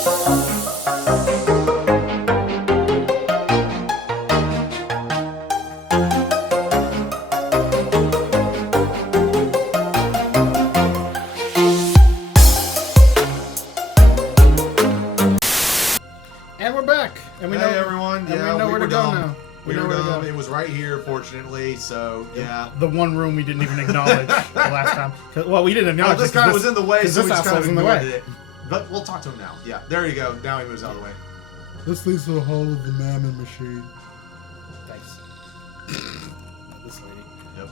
And we're back. And we know everyone. And we know where to go now. We were dumb. It was right here, fortunately. So yeah. The one room we didn't even acknowledge the last time. Well, we didn't acknowledge. This guy was in the way, so we just kind of in the way. it. But we'll talk to him now. Yeah, there you go. Now he moves out of the way. This leads to the hall of the Mammon Machine. Thanks. This lady. Yep.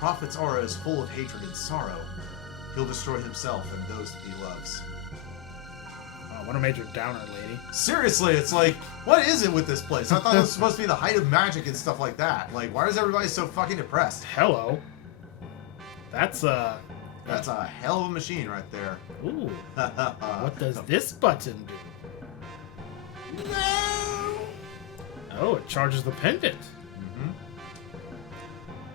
Prophet's aura is full of hatred and sorrow. He'll destroy himself and those that he loves. Oh, what a major downer, lady. Seriously, it's like, what is it with this place? I thought it was supposed to be the height of magic and stuff like that. Like, why is everybody so fucking depressed? Hello. That's a hell of a machine right there. Ooh. What does this button do? No! Oh, it charges the pendant.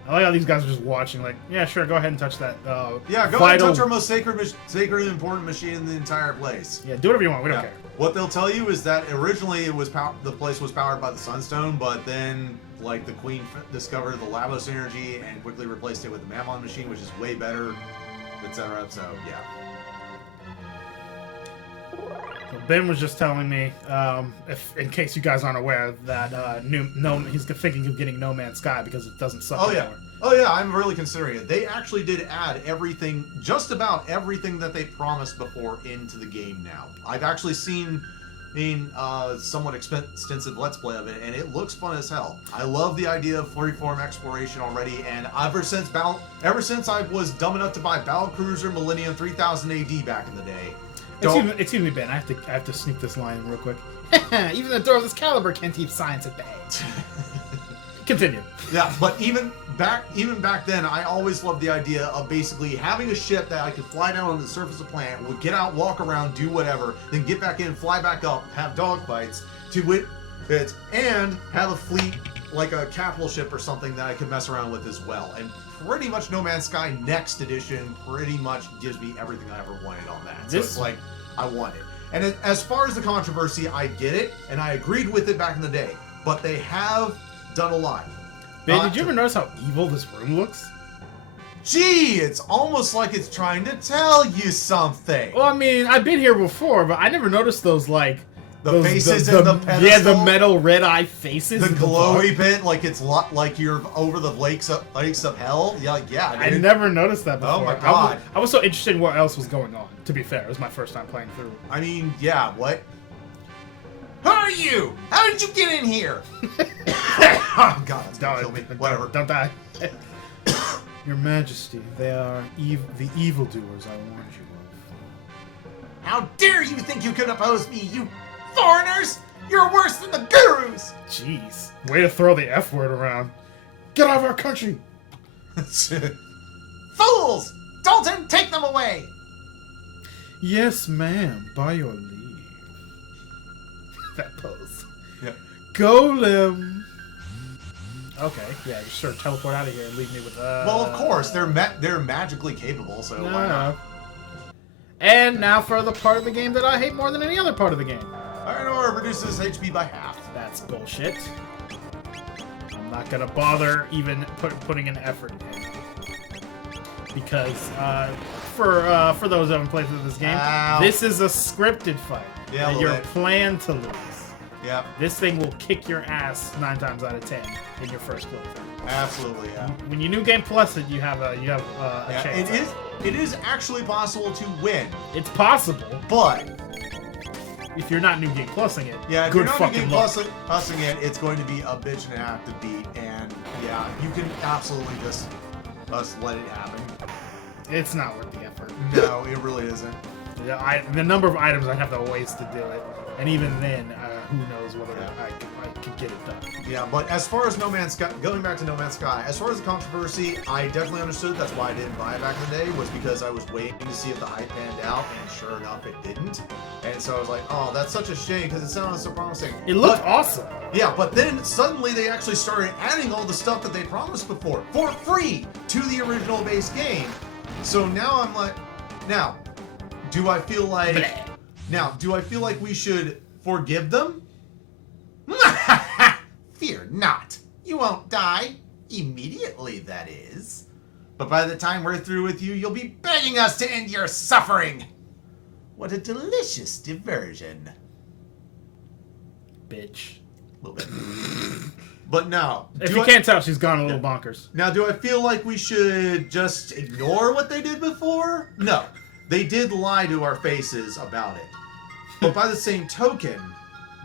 I like how these guys are just watching, like, yeah, sure, go ahead and touch that. Yeah, go ahead and touch our most sacred and important machine in the entire place. Yeah, do whatever you want. We don't care. What they'll tell you is that originally it was the place was powered by the Sunstone, but then like the Queen discovered the Lavos energy and quickly replaced it with the Mammon machine, which is way better, etc. So yeah. So Ben was just telling me, if in case you guys aren't aware, that he's thinking of getting No Man's Sky because it doesn't suck anymore. Oh yeah, I'm really considering it. They actually did add everything, just about everything that they promised before into the game now. I've actually seen somewhat extensive Let's Play of it, and it looks fun as hell. I love the idea of freeform exploration already, and ever since I was dumb enough to buy Battlecruiser Millennium 3000 AD back in the day. Excuse me, Ben. I have to sneak this line in real quick. Even the door of this caliber can't keep science at bay. Continue. Yeah, but even back then, I always loved the idea of basically having a ship that I could fly down on the surface of the planet, would get out, walk around, do whatever, then get back in, fly back up, have dogfights, and have a fleet like a capital ship or something that I could mess around with as well. And pretty much No Man's Sky Next Edition pretty much gives me everything I ever wanted on that. So it's like, I want it. And as far as the controversy, I get it, and I agreed with it back in the day. But they have done a lot. Ben, did you ever notice how evil this room looks? Gee, it's almost like it's trying to tell you something. Well, I mean, I've been here before, but I never noticed those, like... The faces in the pedestal. Yeah, the metal red-eye faces. The glowy bit, like it's like you're over the lakes of hell. Yeah, dude. I never noticed that before. Oh my god. I was so interested in what else was going on, to be fair. It was my first time playing through. I mean, yeah, what? Who are you? How did you get in here? Oh god, it's gonna kill me. Whatever. Don't die. Your Majesty, they are the evildoers I warned you of. How dare you think you could oppose me, you foreigners! You're worse than the gurus! Jeez. Way to throw the F word around. Get out of our country! Fools! Dalton, take them away! Yes, ma'am. By your leave. That pose. Yeah. Golem! Okay, yeah, just sort of teleport out of here and leave me with, Well, of course, they're magically capable, so why not? And now for the part of the game that I hate more than any other part of the game. Iron ore reduces HP by half. That's bullshit. I'm not gonna bother even putting an effort in. Because, for those who haven't played through this game, this is a scripted fight. Yeah, and you're planned to lose. Yeah. This thing will kick your ass 9 times out of 10 in your first playthrough. Absolutely, yeah. When you New Game Plus it, you have a chance. It is actually possible to win. It's possible, but if you're not New Game Plusing it, yeah, if good you're not fucking New Game luck. Plusing it, it's going to be a bitch and a half to beat, and yeah, you can absolutely just let it happen. It's not worth the effort. No, it really isn't. The number of items I'd have to waste to do it, and even then, who knows whether I could get it done. Yeah, but as far as No Man's Sky, going back to No Man's Sky, as far as the controversy, I definitely understood. That's why I didn't buy it back in the day, was because I was waiting to see if the hype panned out, and sure enough, it didn't. And so I was like, oh, that's such a shame, because it sounded so promising. It looked awesome. Yeah, but then suddenly they actually started adding all the stuff that they promised before for free to the original base game. So now I'm like, now, do I feel like... Bleh. Now, do I feel like we should forgive them? Fear not. You won't die. Immediately, that is. But by the time we're through with you, you'll be begging us to end your suffering. What a delicious diversion. Bitch. A little bit. But no. If you can't tell, she's gone a little bonkers. Now, do I feel like we should just ignore what they did before? No. They did lie to our faces about it. But by the same token,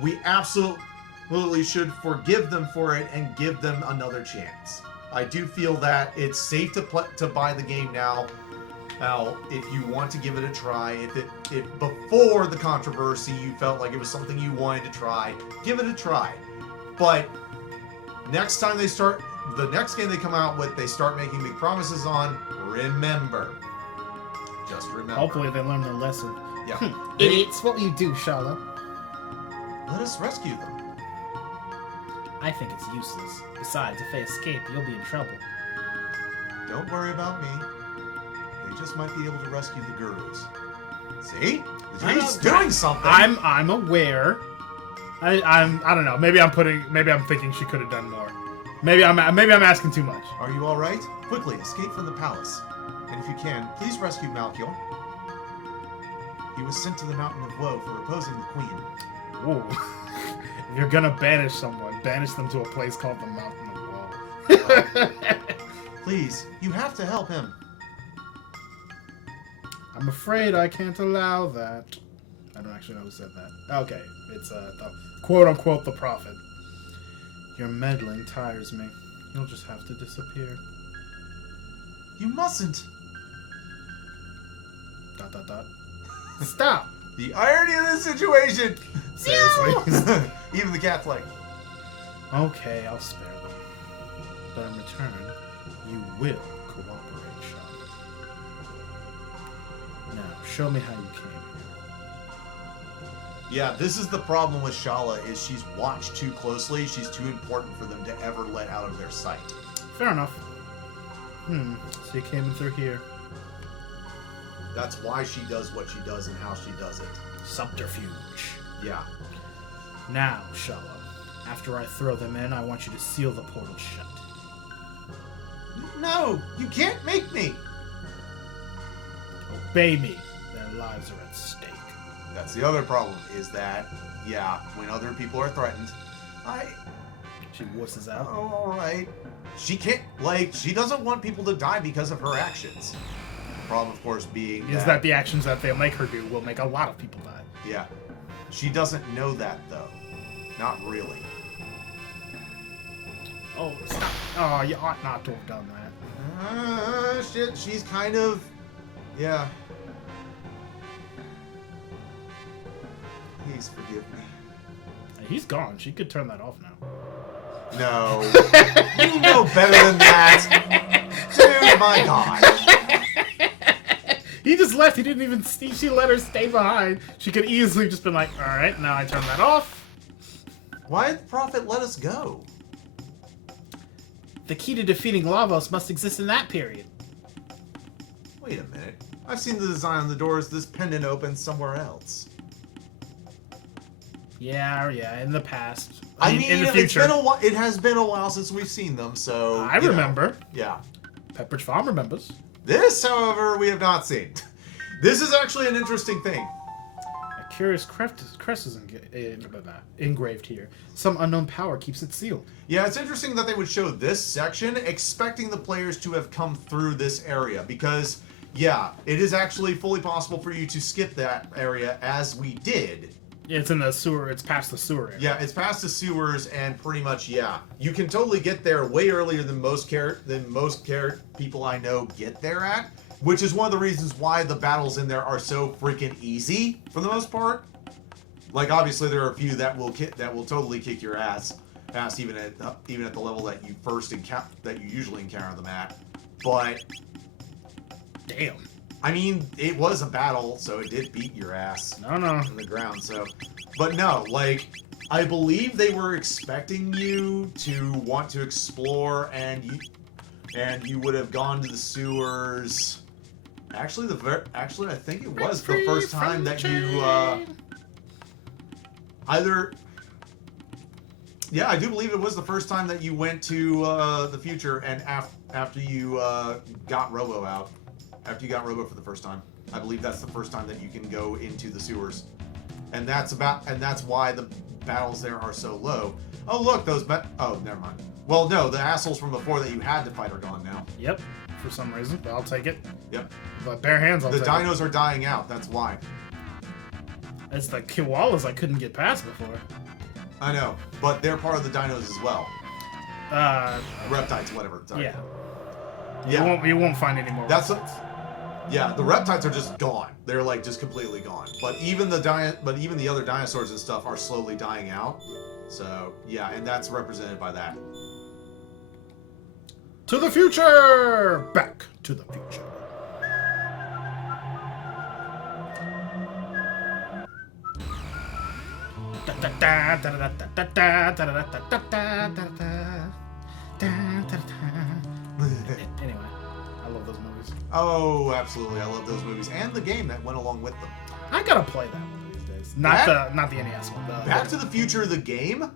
we absolutely should forgive them for it and give them another chance. I do feel that it's safe to buy the game now. Now, if you want to give it a try, if before the controversy you felt like it was something you wanted to try, give it a try. But next time the next game they come out with, they start making big promises on, remember. Just remember. Hopefully they learn their lesson. Yeah. Idiots, what will you do, Shala? Let us rescue them. I think it's useless. Besides, if they escape, you'll be in trouble. Don't worry about me. They just might be able to rescue the gurus. See? He's doing something. I'm aware. I don't know. Maybe I'm thinking she could have done more. Maybe I'm asking too much. Are you all right? Quickly, escape from the palace. And if you can, please rescue Mykah. He was sent to the Mountain of Woe for opposing the Queen. Whoa. If you're gonna banish someone, banish them to a place called the Mountain of Woe. Please, you have to help him. I'm afraid I can't allow that. I don't actually know who said that. Okay, it's the quote-unquote the prophet. Your meddling tires me. You'll just have to disappear. You mustn't. ... Stop! The irony of this situation! Seriously? Even the cat's like... Okay, I'll spare them. But in return, you will cooperate, Shala. Now, show me how you came here. Yeah, this is the problem with Shala, is she's watched too closely. She's too important for them to ever let out of their sight. Fair enough. So you came in through here. That's why she does what she does and how she does it. Subterfuge. Yeah. Now, Shala, after I throw them in, I want you to seal the portal shut. No, you can't make me. Obey me. Their lives are at stake. That's the other problem, is that, yeah, when other people are threatened, She wusses out. all right. She can't, she doesn't want people to die because of her actions. The problem, of course, being Is that the actions that they'll make her do will make a lot of people die. Yeah. She doesn't know that, though. Not really. Oh, stop. Oh, you ought not to have done that. Shit, she's kind of... Yeah. Please forgive me. He's gone. She could turn that off now. No. You know better than that. Dude, my God. He just left. He didn't even see. She let her stay behind. She could easily just been like, all right, now I turn that off. Why did the Prophet let us go? The key to defeating Lavos must exist in that period. Wait a minute. I've seen the design on the doors. This pendant opens somewhere else. Yeah, in the past. I mean, in the it's future. been a while. It has been a while since we've seen them, so... I remember. Yeah. Pepperidge Farm remembers. This, however, we have not seen. This is actually an interesting thing. A curious crest is engraved here. Some unknown power keeps it sealed. Yeah, it's interesting that they would show this section, expecting the players to have come through this area, because, yeah, it is actually fully possible for you to skip that area, as we did. Yeah, it's in the sewer. It's past the sewer area. Yeah, it's past the sewers, and pretty much, yeah, you can totally get there way earlier than most people I know get there at, which is one of the reasons why the battles in there are so freaking easy for the most part. Like, obviously, there are a few that will totally kick your ass even at the level that you usually encounter them at. But Damn. I mean, it was a battle, so it did beat your ass. No. On the ground, so. But no, I believe they were expecting you to want to explore, and you would have gone to the sewers Actually, I think it was the first time that you either. Yeah, I do believe it was the first time that you went to the future, and after you got Robo out, after you got Robo for the first time, I believe that's the first time that you can go into the sewers, and that's why the battles there are so low. Oh look, oh, never mind. Well, no, the assholes from before that you had to fight are gone now. Yep, for some reason, but I'll take it. Yep. But bare hands, The dinos are dying out. That's why. It's the koalas I couldn't get past before. I know, but they're part of the dinos as well. Reptiles, whatever. Sorry. Yeah. Yeah. You won't find any more. Yeah, the reptiles are just gone. They're like just completely gone. But even the other dinosaurs and stuff are slowly dying out. So yeah, and that's represented by that. To the future! Back to the future. Anyway, I love those movies. Oh, absolutely. I love those movies. And the game that went along with them. I gotta play that one of these days. Not the NES one, though. Back to the Future, the game,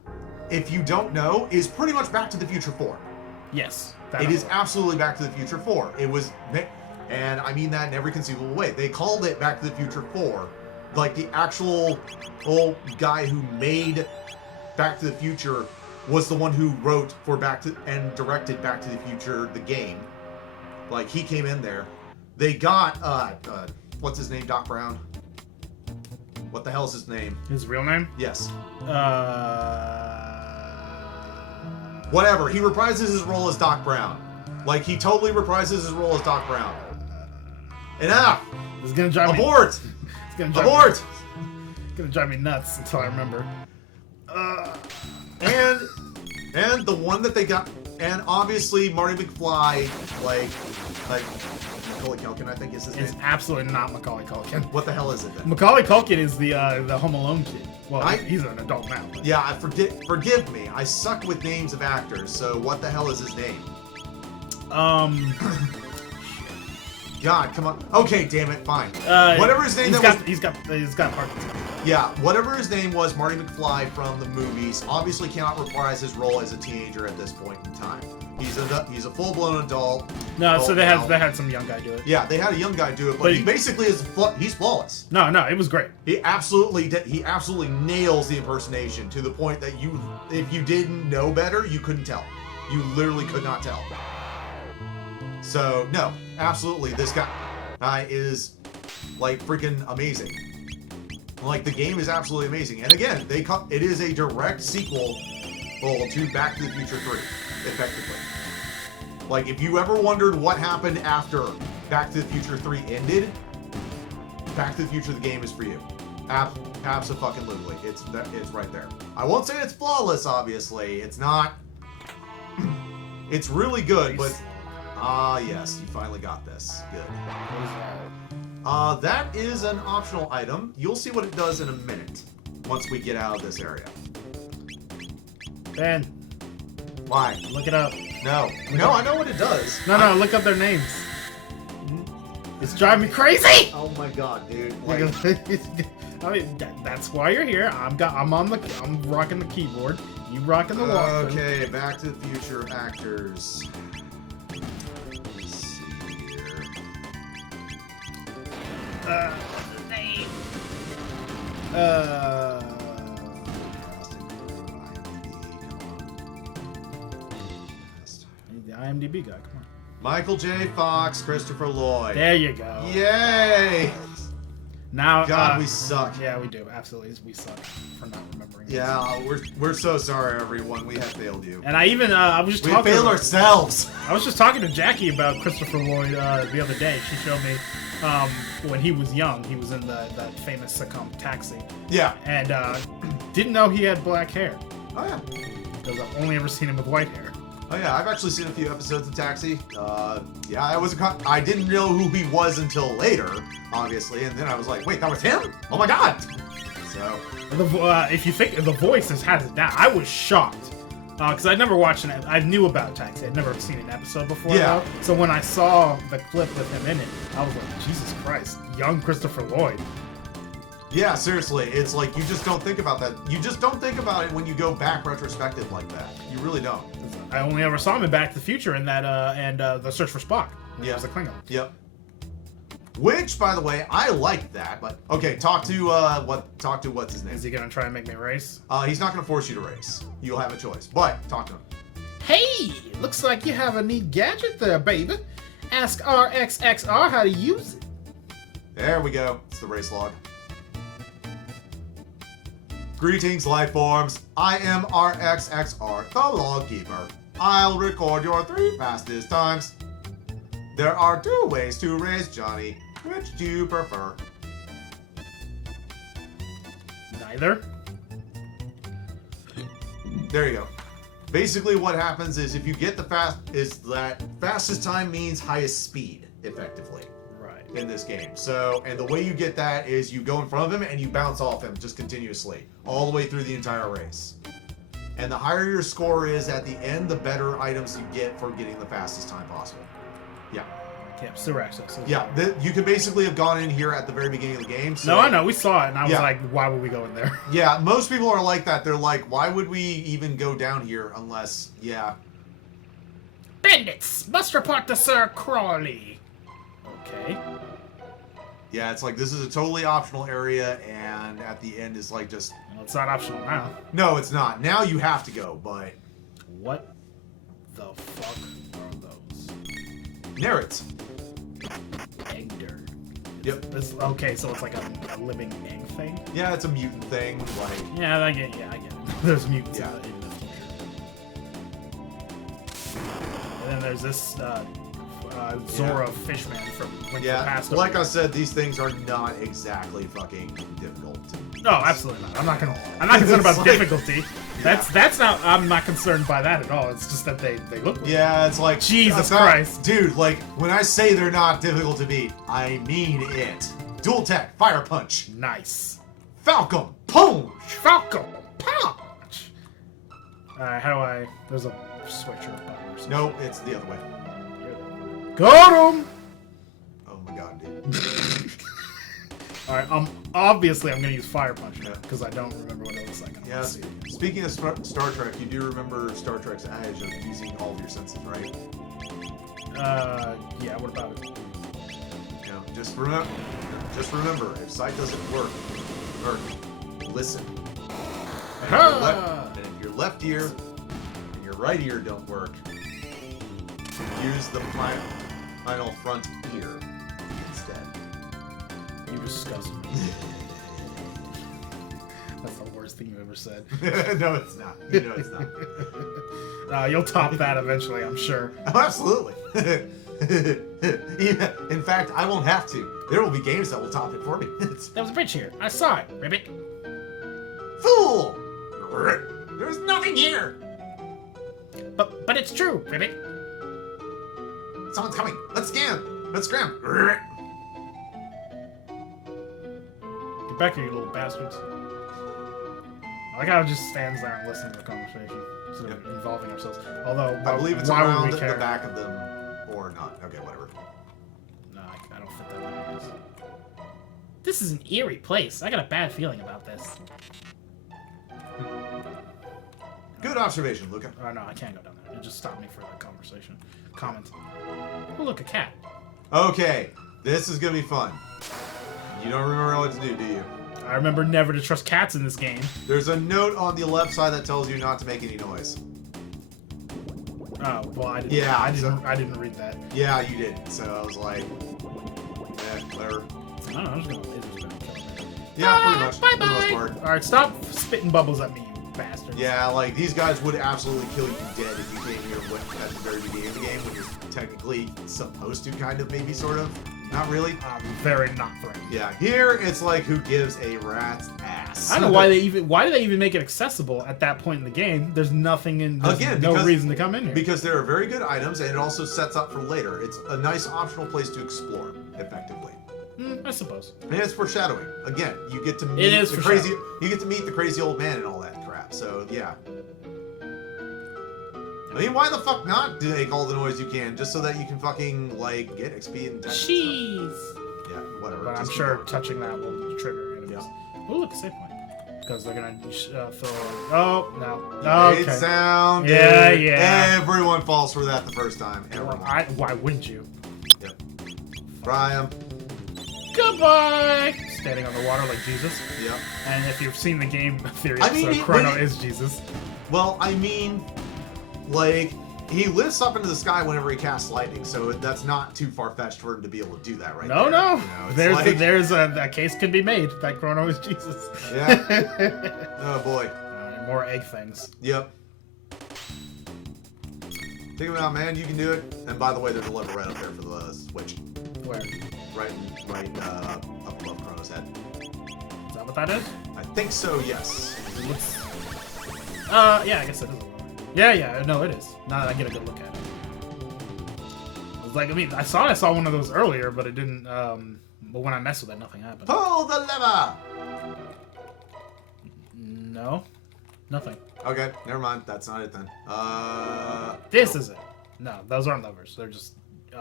if you don't know, is pretty much Back to the Future 4. Yes. It is absolutely Back to the Future 4. It was, and I mean that in every conceivable way. They called it Back to the Future 4. Like, the actual old guy who made Back to the Future was the one who wrote for and directed Back to the Future, the game. Like, he came in there. They got, what's his name, Doc Brown? What the hell is his name? His real name? Yes. Whatever. He reprises his role as Doc Brown. Like, he totally reprises his role as Doc Brown. Enough! It's gonna drive me... Abort! It's gonna drive Abort! It's gonna drive me nuts until I remember. And the one that they got... And obviously, Marty McFly, like Macaulay Culkin, I think is his name. It's absolutely not Macaulay Culkin. What the hell is it then? Macaulay Culkin is the Home Alone kid. Well, he's an adult now. But. Yeah, forgive me. I suck with names of actors, so what the hell is his name? God, come on. Okay, damn it, fine. Whatever his name he's got Parkinson's. Yeah, whatever his name was, Marty McFly from the movies obviously cannot reprise his role as a teenager at this point in time. He's a full-blown adult. No, so they had some young guy do it. Yeah, they had a young guy do it, but he basically he's flawless. No, it was great. He absolutely nails the impersonation to the point that if you didn't know better, you couldn't tell. You literally could not tell. So no, absolutely, this guy is like freaking amazing. Like, the game is absolutely amazing. And again, it is a direct sequel to Back to the Future 3, effectively. Like, if you ever wondered what happened after Back to the Future 3 ended, Back to the Future the game is for you. Abso-fucking-lutely. It's right there. I won't say it's flawless, obviously. It's not. It's really good, but... yes, you finally got this. Good. That is an optional item. You'll see what it does in a minute, once we get out of this area. Ben. Why? Look it up. No. No, I know what it does. No, look up their names. It's driving me crazy! Oh my god, dude. Like, I mean, that's why you're here. I'm rocking the keyboard. You rocking the walkthrough. Okay, Back to the Future actors. Let's see here. Name. The IMDb guy, come on. Michael J. Fox, Christopher Lloyd. There you go. Yay! Now, God, we suck. Yeah, we do. Absolutely, we suck for not remembering. Yeah, we're so sorry, everyone. We have failed you. And I even we failed ourselves. I was just talking to Jackie about Christopher Lloyd the other day. She showed me when he was young. He was in that famous sitcom Taxi. Yeah. And didn't know he had black hair. Oh yeah. Because I've only ever seen him with white hair. Oh yeah, I've actually seen a few episodes of Taxi. Yeah, I didn't know who he was until later, obviously, and then I was like, wait, that was him? Oh my god! So if you think the voice has it down, I was shocked Because I'd never watched I knew about Taxi. I'd never seen an episode before. Yeah. Though. So when I saw the clip with him in it, I was like, Jesus Christ, young Christopher Lloyd. Yeah, seriously, it's like you just don't think about that. You just don't think about it when you go back retrospective like that. You really don't. I only ever saw him in Back to the Future in that and The Search for Spock. When he was a Klingon. Yep. Which, by the way, I like that. But okay, talk to what's his name? Is he gonna try and make me race? He's not gonna force you to race. You'll have a choice. But talk to him. Hey, looks like you have a neat gadget there, baby. Ask RXXR how to use it. There we go. It's the race log. Greetings, life forms. I am RXXR, the lawkeeper. I'll record your 3 fastest times. There are 2 ways to race Johnny. Which do you prefer? Neither. There you go. Basically, what happens is if you get the fastest time means highest speed, effectively. In this game. So, and the way you get that is you go in front of him and you bounce off him just continuously, all the way through the entire race. And the higher your score is at the end, the better items you get for getting the fastest time possible. Yeah. Yeah, sewer access. Yeah, you could basically have gone in here at the very beginning of the game. So, no, I know. We saw it, and I was like, why would we go in there? Yeah, most people are like that. They're like, why would we even go down here unless, Bandits! Must report to Sir Crawley. Okay. Yeah, it's like, this is a totally optional area, and at the end is like just... Well, it's not optional now. No, it's not. Now you have to go, but... What the fuck are those? Nerds. Egg dirt. Yep. Okay, so it's like a living egg thing? Yeah, it's a mutant thing, like... Yeah, I get it. There's mutants in the future. And then there's this, Zora Fishman from when you passed over. Like I said, these things are not exactly fucking difficult. No, absolutely not. I'm not concerned about difficulty. That's not. I'm not concerned by that at all. It's just that they look. Yeah, it's like Jesus Christ, dude. Like when I say they're not difficult to beat, I mean it. Dual tech, fire punch. Nice. Falcon punch. Falcon punch. Alright, how do I? There's a switch or a button or something. No, it's the other way. Got him! Oh my god, dude. Alright, obviously I'm gonna use Fire Punch because I don't remember what it looks like. Yeah, speaking of Star Trek, you do remember Star Trek's adage of using all of your senses, right? Yeah, what about it? You know, just remember, if sight doesn't work, listen. And if your left ear and your right ear don't work, use the final front ear instead. You disgust me. That's the worst thing you ever said. No, it's not. You know it's not. You'll top that eventually, I'm sure. Oh, absolutely. In fact, I won't have to. There will be games that will top it for me. There was a bridge here. I saw it, Ribbit. Fool! There's nothing here! But it's true, Ribbit. Someone's coming. Let's scan. Let's scram. Get back here, you little bastards. I like how it just stands there and listens to the conversation instead of involving ourselves. Although, I believe it's why around would we the care? back of them, or not. Okay, whatever. No, I don't fit that in, I guess. This is an eerie place. I got a bad feeling about this. Good observation, Luca. Oh, no, I can't go down there. It just stopped me for that conversation. Comment. Oh, look, a cat. Okay, this is gonna be fun. You don't remember what to do you? I remember never to trust cats in this game. There's a note on the left side that tells you not to make any noise. Oh, well, I didn't. Yeah, I didn't read that. Yeah, you did. So I was like, whatever. I don't know, I'm just gonna laser spin and kill him. Yeah, pretty much. Bye For the most bye. part. All right, stop spitting bubbles at me, you bastard. Yeah, like these guys would absolutely kill you dead if you came here at the very beginning of the game when you're technically supposed to, kind of, maybe, sort of. Not really. I'm very not threatened. Yeah, here it's like who gives a rat's ass. I don't know why why did they even make it accessible at that point in the game? There's nothing in. There's no reason to come in here. Because there are very good items, and it also sets up for later. It's a nice optional place to explore, effectively. I suppose. And it's foreshadowing. Again, you get to meet the crazy old man and all that crap. So yeah. I mean, why the fuck not make all the noise you can, just so that you can fucking, like, get XP and dex. Cheese! Yeah, whatever. But I'm just sure keep going. touching that will trigger enemies. Yeah. Oh, look, a save point. Because they're gonna throw. Oh, no. It Okay. sounded. Yeah. Everyone falls for that the first time. Everyone. Well, why wouldn't you? Yep. Fry 'em. Goodbye! Standing on the water like Jesus. Yep. And if you've seen the game theory I mean, episode, Chrono is Jesus. Well, I mean, like, he lifts up into the sky whenever he casts lightning, so that's not too far-fetched for him to be able to do that right No, there. no. You know, it's There's a case can be made that Chrono is Jesus. Yeah. Oh, boy. More egg things. Yep. Think about it, man. You can do it. And by the way, there's a lever right up there for the switch. Where? Right up above Chrono's head. Is that what that is? I think so, yes. Looks... yeah, I guess it is a lever. Yeah, no, it is. Now that I get a good look at it. I was like, I mean, I saw one of those earlier, but it didn't, but when I messed with it, nothing happened. Pull the lever! No. Nothing. Okay, never mind. That's not it then. This is it. No, those aren't levers. They're just...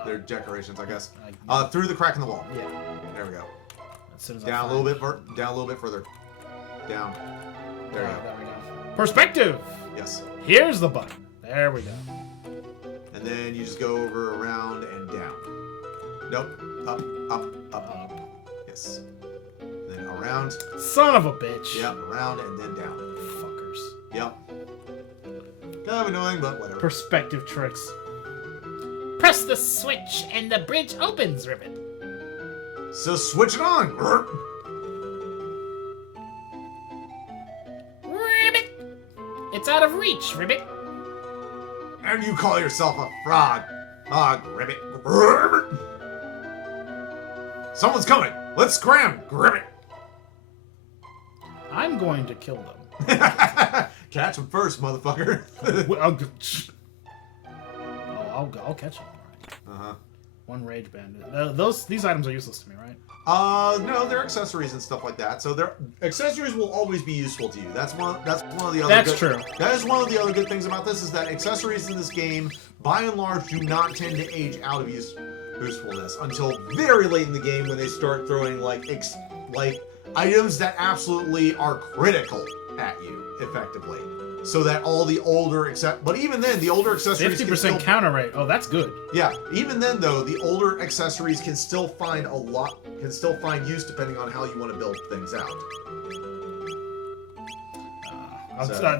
they're decorations, I guess. like- Through the crack in the wall. yeah. There we go. As soon as Down a little bit further. Down. There you go. There we go. Perspective! Yes. Here's the button. There we go. And then you just go over, around, and down. Nope. Up. Yes. And then around. Son of a bitch. Yep. Around and then down. Fuckers. Yep. Kind of annoying, but whatever. Perspective tricks. Press the switch and the bridge opens, Ribbit. So switch it on. Ribbit! It's out of reach, Ribbit. And you call yourself a frog. Gribbit. Gribbit. Someone's coming. Let's scram. Gribbit. I'm going to kill them. Catch him first, motherfucker. I'll catch them. Uh-huh. One rage bandit. These items are useless to me, right? No, they're accessories and stuff like that. So their accessories will always be useful to you. That's one of the other. That's true. That is one of the other good things about this is that accessories in this game, by and large, do not tend to age out of usefulness until very late in the game when they start throwing like items that absolutely are critical at you, effectively. So that all the older but even then, the older accessories 50% counter rate. Oh, that's good. Yeah, even then though, the older accessories can still find use depending on how you want to build things out.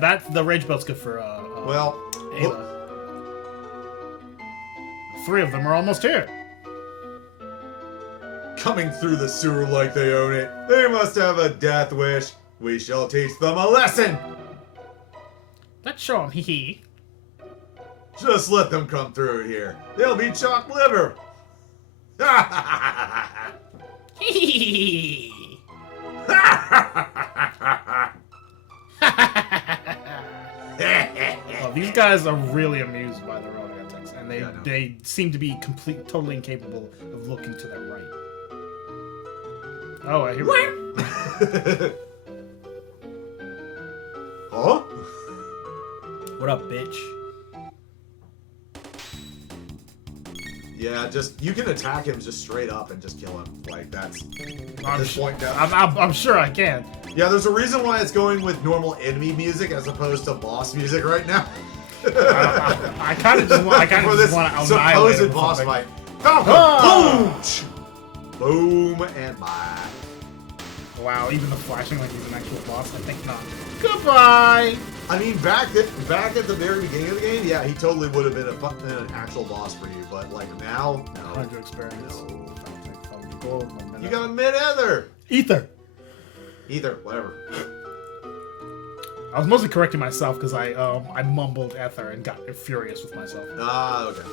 That the rage belt's good for Well, Ayla. 3 of them are almost here. coming through the sewer like they own it. They must have a death wish. We shall teach them a lesson. Let's show them, hee hee. Just let them come through here. They'll be chopped liver. Hee hee. Oh, these guys are really amused by their own antics, and they seem to be totally incapable of looking to their right. Oh, here we go. Huh? What up, bitch? Yeah, you can attack him just straight up and just kill him. Like, that's at this point now. I'm sure I can. Yeah, there's a reason why it's going with normal enemy music as opposed to boss music right now. I kind of just want to annihilate him. Supposed boss something. fight. Falcon punch! Boom and bye. Wow, even the flashing like he's an actual boss. I think not. Goodbye. I mean, back at the very beginning of the game, yeah, he totally would have been an actual boss for you. But like now, no. 100 experience. No. You got a mid-ether. Ether. Either, whatever. I was mostly correcting myself because I mumbled ether and got furious with myself. Ah, okay.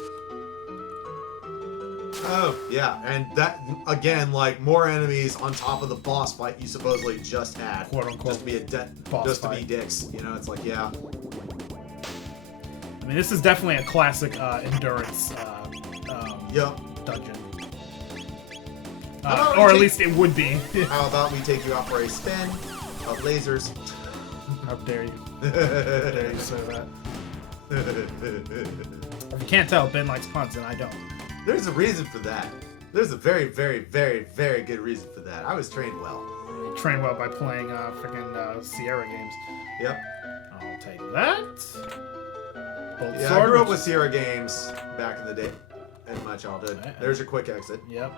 Oh, yeah, and that, again, like, more enemies on top of the boss fight you supposedly just had. Quote-unquote just to be boss fight. to be dicks. You know, it's like, yeah. I mean, this is definitely a classic endurance dungeon. Or at least it would be. How about we take you out for a spin of lasers? How dare you? How dare you say that? If you can't tell, Ben likes puns and I don't. There's a reason for that. There's a very, very, very, very good reason for that. I was trained well. You train well by playing freaking Sierra games. Yep. I'll take that. Bolt Yeah, sword, I grew up which- with Sierra games back in the day. In my childhood. There's your quick exit. Yep.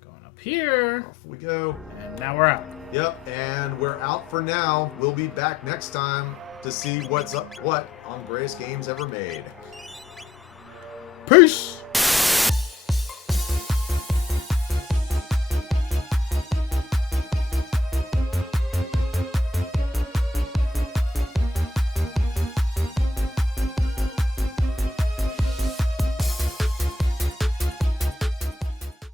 Going up here. Off we go. And now we're out. Yep, and we're out for now. We'll be back next time to see what's up, what on Greatest Games Ever Made. Peace!